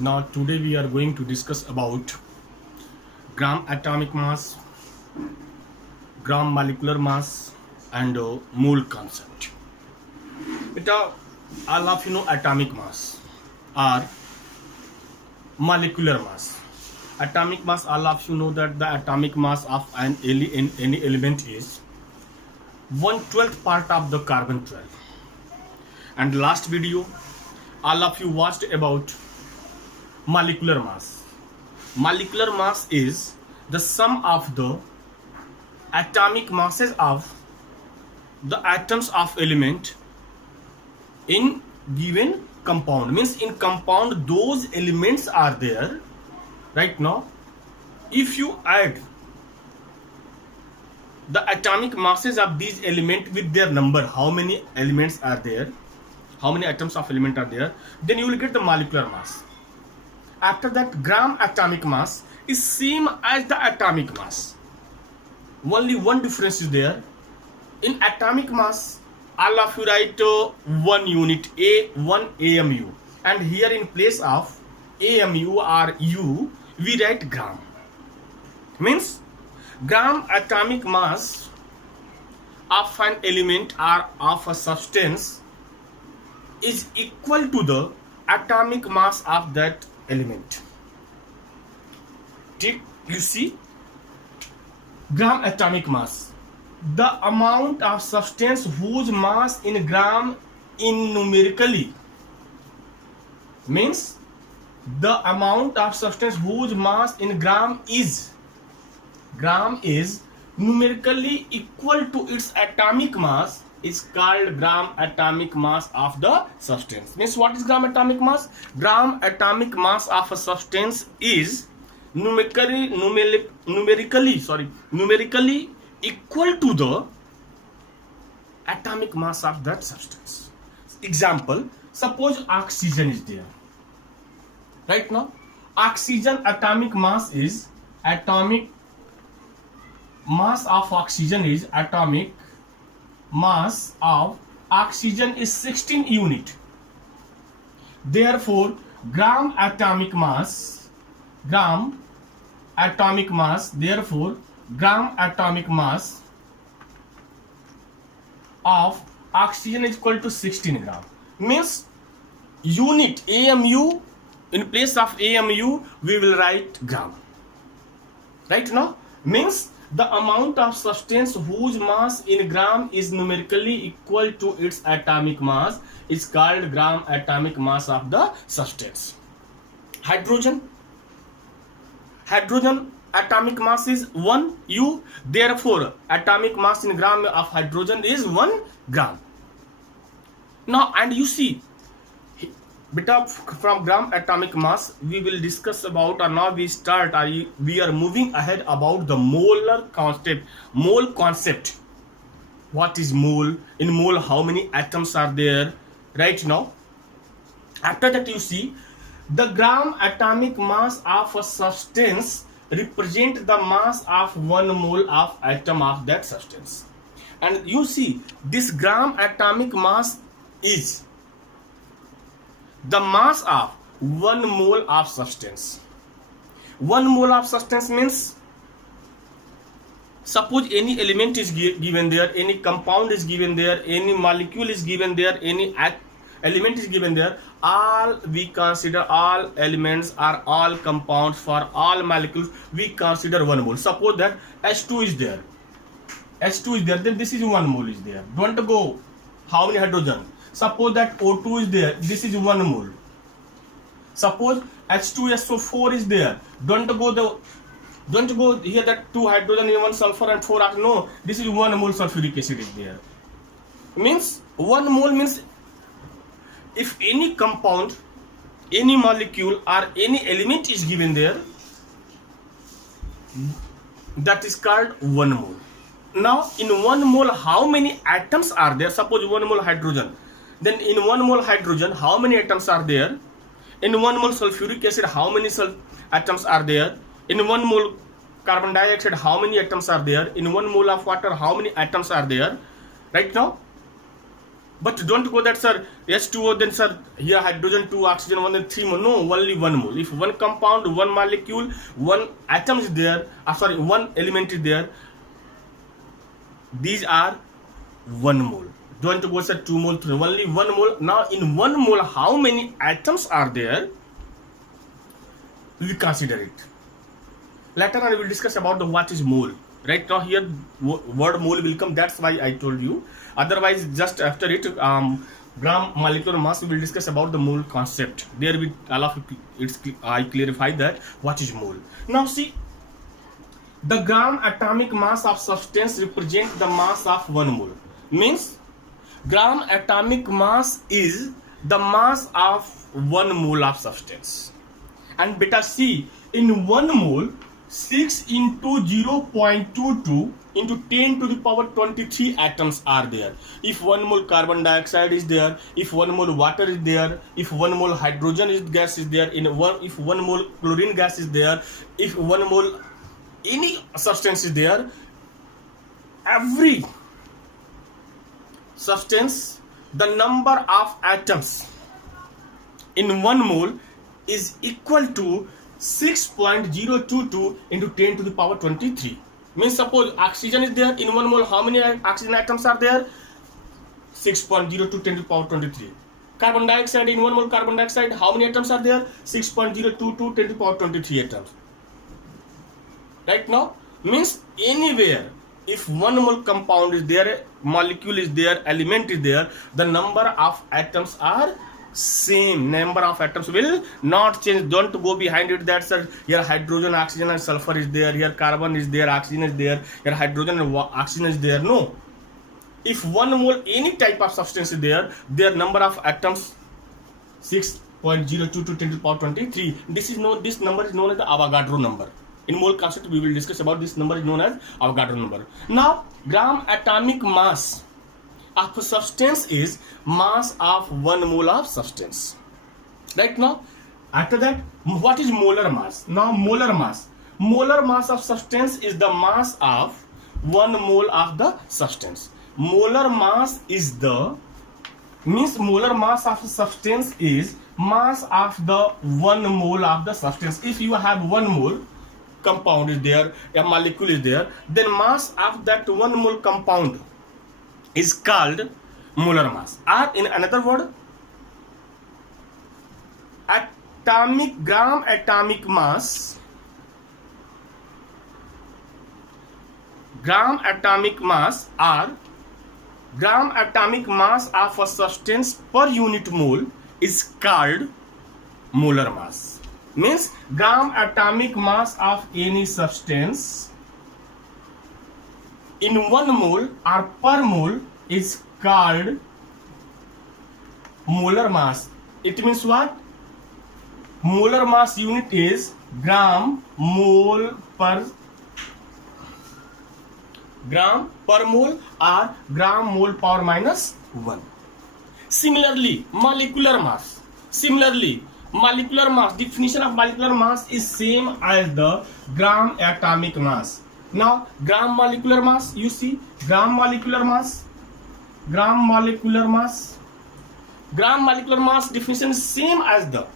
Now today we are going to discuss about gram atomic mass, gram molecular mass and mole concept. All of you know atomic mass or molecular mass. Atomic mass, all of you know that the atomic mass of any element is 1/12 part of the carbon 12. And last video all of you watched about molecular mass. Molecular mass is the sum of the atomic masses of the atoms of element in given compound. Means in compound those elements are there. Right now if you add the atomic masses of these elements with their number, how many elements are there, how many atoms of element are there, then you will get the molecular mass. After that, gram atomic mass is same as the atomic mass. Only one difference is there. In atomic mass, all of you write 1 unit, one AMU, and here in place of AMU or U, we write gram. Means gram atomic mass of an element or of a substance is equal to the atomic mass of that element. You see, gram atomic mass, the amount of substance whose mass in gram in numerically, means the amount of substance whose mass in gram is numerically equal to its atomic mass is called gram atomic mass of the substance. Means what is gram atomic mass? Gram atomic mass of a substance is numerically equal to the atomic mass of that substance. Example, suppose oxygen is there. Right now oxygen atomic mass is atomic mass of oxygen is 16 unit. Therefore gram atomic mass of oxygen is equal to 16 gram. Means unit AMU, in place of AMU we will write gram. Right now means the amount of substance whose mass in gram is numerically equal to its atomic mass is called gram atomic mass of the substance. Hydrogen atomic mass is 1 U. Therefore atomic mass in gram of hydrogen is 1 gram. Now and you see, from gram atomic mass we will discuss about, or now we are moving ahead about the mole concept. What is mole? In mole how many atoms are there? Right now after that you see the gram atomic mass of a substance represent the mass of 1 mole of atom of that substance. And you see this gram atomic mass is the mass of 1 mole of substance. 1 mole of substance means, suppose any element is given there, any compound is given there, any molecule is given there, any element is given there, we consider all elements or all compounds for all molecules, we consider 1 mole. Suppose that H2 is there, then this is 1 mole is there. Don't go how many hydrogen. Suppose that O2 is there, this is 1 mole. Suppose H2SO4 is there, don't go here that 2 hydrogen in 1 sulfur and 4 oxygen. No, this is 1 mole sulfuric acid is there. Means 1 mole means if any compound, any molecule or any element is given there, that is called 1 mole. Now in 1 mole how many atoms are there? Suppose 1 mole hydrogen, then in 1 mole hydrogen how many atoms are there? In 1 mole sulfuric acid how many atoms are there? In 1 mole carbon dioxide how many atoms are there? In 1 mole of water how many atoms are there? Right now But don't go that, sir, H2O, then, sir, here hydrogen 2, oxygen 1, and 3 mole. No, only 1 mole. If one compound, one molecule, one atom is there, one element is there, these are 1 mole. Don't go, sir, 2 mole, 3, only 1 mole. Now, in 1 mole, how many atoms are there? We consider it. Later on, we will discuss about the what is mole. Right now, here word mole will come. That's why I told you. Otherwise, just after it, gram molecular mass, we will discuss about the mole concept. There we all of I clarify that what is mole. Now see, the gram atomic mass of substance represent the mass of 1 mole. Means gram atomic mass is the mass of 1 mole of substance. And beta C, in 1 mole, 6 into 0.22 into 10 to the power 23 atoms are there. If 1 mole carbon dioxide is there, if 1 mole water is there, if 1 mole hydrogen gas is there, if 1 mole chlorine gas is there, if 1 mole any substance is there, every substance, the number of atoms in 1 mole is equal to 6.022 into 10 to the power 23. Means suppose oxygen is there, in 1 mole how many oxygen atoms are there? 6.02 10 to the power 23. Carbon dioxide, in 1 mole carbon dioxide, how many atoms are there? 6.022 10 to the power 23 atoms. Right now, means anywhere, if 1 mole compound is there, molecule is there, element is there, the number of atoms are same. Number of atoms will not change. Don't go behind it that, sir, here hydrogen, oxygen and sulfur is there, here carbon is there, oxygen is there, here hydrogen and oxygen is there. No. If 1 mole any type of substance is there, their number of atoms 6.022 10 to the power 23. This number is known as the Avogadro number. In mole concept we will discuss about this number is known as Avogadro number. Now gram atomic mass of a substance is mass of 1 mole of substance. Right now, after that, what is molar mass? Now molar mass of substance is the mass of 1 mole of the substance. Molar mass is molar mass of a substance is mass of the 1 mole of the substance. If you have 1 mole compound is there, a molecule is there, then mass of that 1 mole compound is called molar mass. Or in another word, gram atomic mass or gram atomic mass of a substance per unit mole is called molar mass. Means gram atomic mass of any substance in 1 mole or per mole is called molar mass. It means what? Molar mass unit is gram per mole or gram mole power minus 1. Similarly, molecular mass. Definition of molecular mass is same as the gram atomic mass. Now, gram molecular mass, you see, gram molecular mass definition is same as the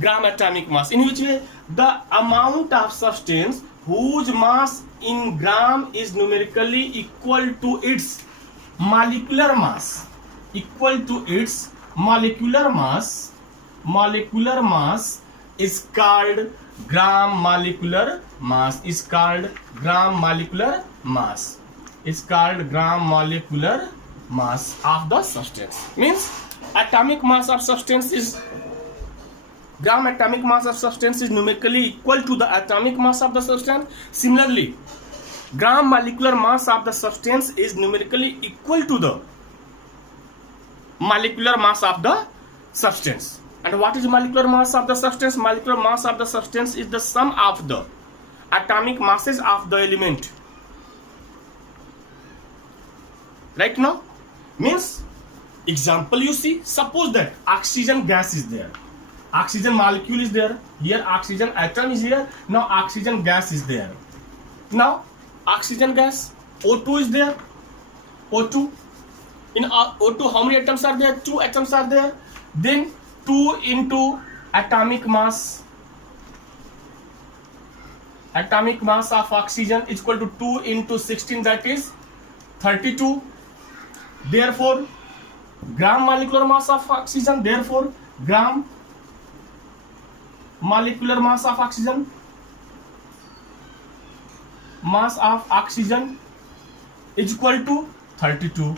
gram atomic mass. In which way? The amount of substance whose mass in gram is numerically equal to its molecular mass. Molecular mass is called gram molecular mass. Of the substance. Means atomic mass of substance is gram atomic mass of substance is numerically equal to the atomic mass of the substance. Similarly, gram molecular mass of the substance is numerically equal to the molecular mass of the substance. And what is molecular mass of the substance? Molecular mass of the substance is the sum of the atomic masses of the element. Right now, means example, you see, suppose that oxygen gas is there, oxygen molecule is there, here oxygen atom is here, now oxygen gas is there. Now oxygen gas, O2 is there, O2. In O2, how many atoms are there? 2 atoms are there. Then 2 into atomic mass. Atomic mass of oxygen is equal to 2 into 16, that is 32. Therefore, gram molecular mass of oxygen, therefore gram molecular mass of oxygen, is equal to 32.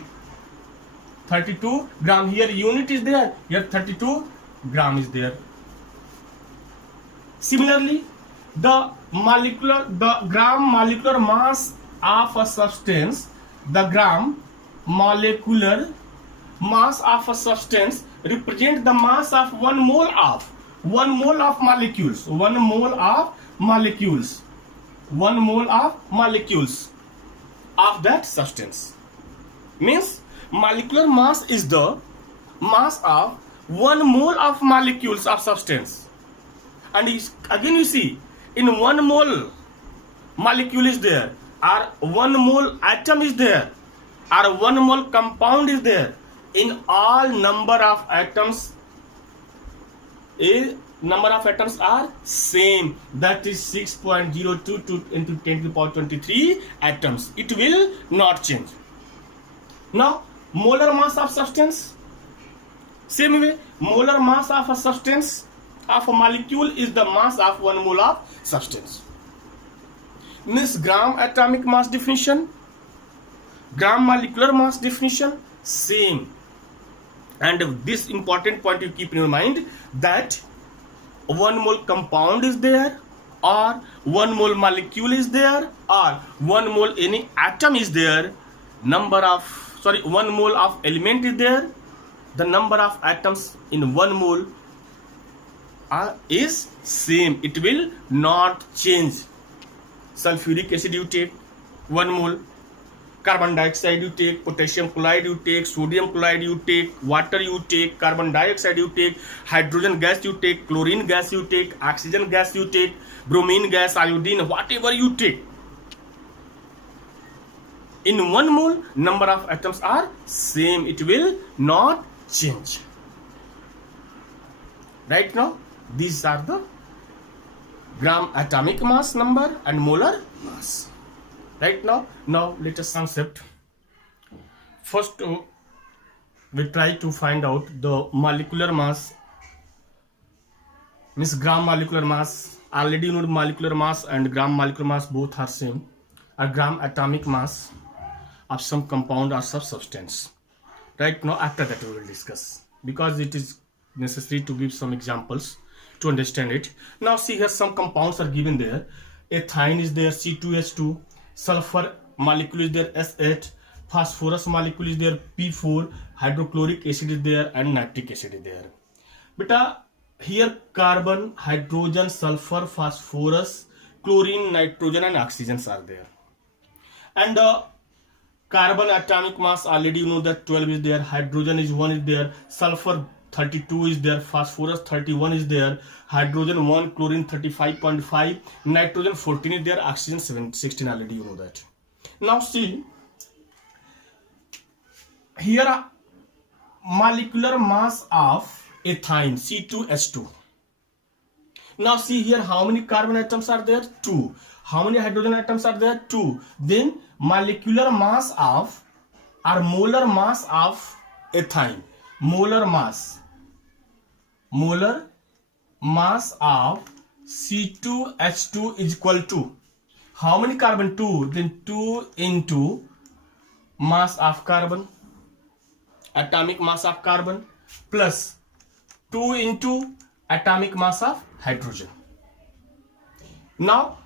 32 gram. Here unit is there, here 32 gram is there. Similarly, the gram molecular mass of a substance, the gram molecular mass of a substance represent the mass of 1 mole of molecules. 1 mole of molecules. 1 mole of molecules of that substance. Means molecular mass is the mass of 1 mole of molecules of substance. And again you see, in 1 mole molecule is there, or 1 mole atom is there, or 1 mole compound is there. In all number of atoms are same, that is 6.022 into 10 to the power 23 atoms. It will not change. Now molar mass of substance, same way, molar mass of a substance of a molecule is the mass of 1 mole of substance. Means gram atomic mass definition, gram molecular mass definition, same. And this important point you keep in your mind, that 1 mole compound is there, or 1 mole molecule is there, or 1 mole any atom is there, 1 mole of element is there, the number of atoms in 1 mole is same. It will not change. Sulfuric acid you take 1 mole, carbon dioxide you take, potassium chloride you take, sodium chloride you take, water you take, carbon dioxide you take, hydrogen gas you take, chlorine gas you take, oxygen gas you take, bromine gas, iodine, whatever you take. In 1 mole, number of atoms are same. It will not change. Right now, these are the gram atomic mass number and molar mass. Right now let us concept. First, we try to find out the molecular mass, means gram molecular mass. Already you know molecular mass and gram molecular mass both are same. A gram atomic mass of some compound or substance. Right now, after that we will discuss, because it is necessary to give some examples to understand it. Now see here, some compounds are given there. Ethine is there, C2H2, sulfur molecule is there, S8, phosphorus molecule is there, P4, hydrochloric acid is there, and nitric acid is there. Beta, here carbon, hydrogen, sulfur, phosphorus, chlorine, nitrogen and oxygens are there. And carbon atomic mass, already you know that 12 is there, hydrogen is 1 is there, sulfur 32 is there, phosphorus 31 is there, hydrogen 1, chlorine 35.5, nitrogen 14 is there, oxygen 16, already you know that. Now see, here molecular mass of ethine, C2H2. Now see here, how many carbon atoms are there? 2. How many hydrogen atoms are there? 2. Then molecular mass of, or molar mass of ethine, molar mass of C2H2 is equal to how many carbon? 2. Then 2 into mass of carbon, atomic mass of carbon, plus 2 into atomic mass of hydrogen. Now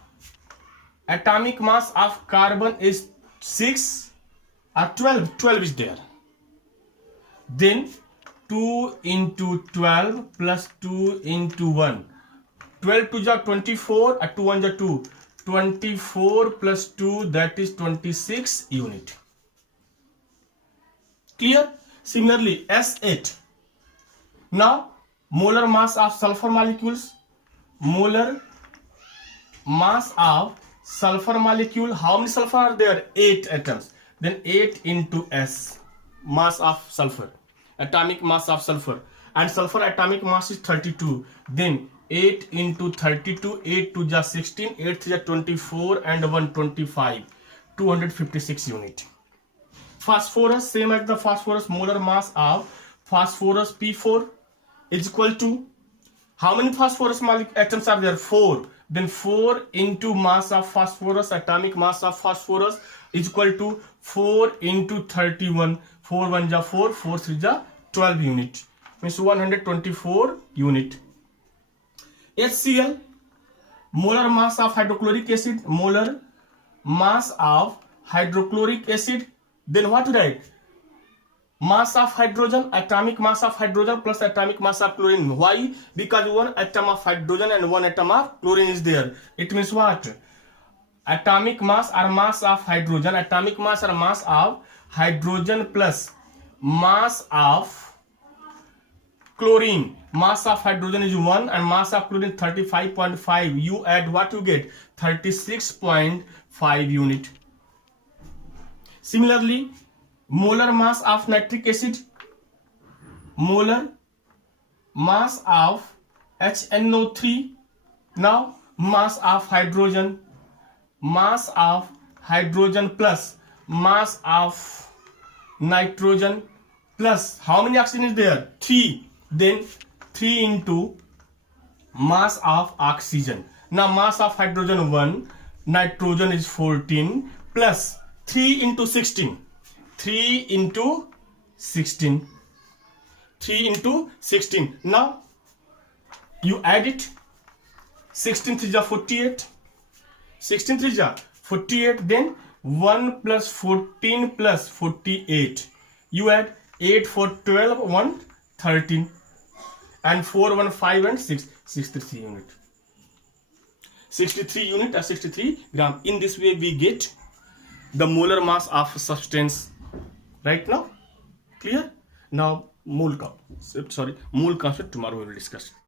atomic mass of carbon is 6 or 12. 12 is there. Then 2 into 12 plus 2 into 1. 12 to the 24, 2 1 the 2. 24 plus 2, that is 26 unit. Clear? Similarly, S8. Now molar mass of sulfur molecules, molar mass of sulfur molecule, how many sulfur are there? 8 atoms. Then 8 into S. mass of sulfur, atomic mass of sulfur, and sulfur atomic mass is 32. Then 8 into 32, 8 to the 16, 8 to the 24, and 125, 256 unit. Phosphorus, same as the phosphorus, molar mass of phosphorus P4 is equal to, how many phosphorus atoms are there? 4. Then 4 into mass of phosphorus, atomic mass of phosphorus is equal to 4 into 31. 4 1 ja 4, 4 3 ja 12 unit. Means 124 unit. HCl, molar mass of hydrochloric acid, molar mass of hydrochloric acid. Then what to write? Mass of hydrogen, atomic mass of hydrogen plus atomic mass of chlorine. Why? Because one atom of hydrogen and one atom of chlorine is there. It means what? Atomic mass or mass of hydrogen, atomic mass or mass of hydrogen plus mass of chlorine. Mass of hydrogen is 1 and mass of chlorine 35.5. You add what you get? 36.5 unit. Similarly, molar mass of nitric acid, molar mass of HNO3. Now mass of hydrogen plus mass of nitrogen plus how many oxygen is there? 3. Then 3 into mass of oxygen. Now mass of hydrogen 1, nitrogen is 14 plus 3 into 16. 3 into 16. 3 into 16. Now you add it. 16 3 ja 48. 16 3 ja 48. Then 1 plus 14 plus 48. You add 8 for 12, 1 13. And 4 1 5 and 6 63 unit. 63 unit or 63 gram. In this way we get the molar mass of substance. Right now, clear? Now mole concept tomorrow we will discuss.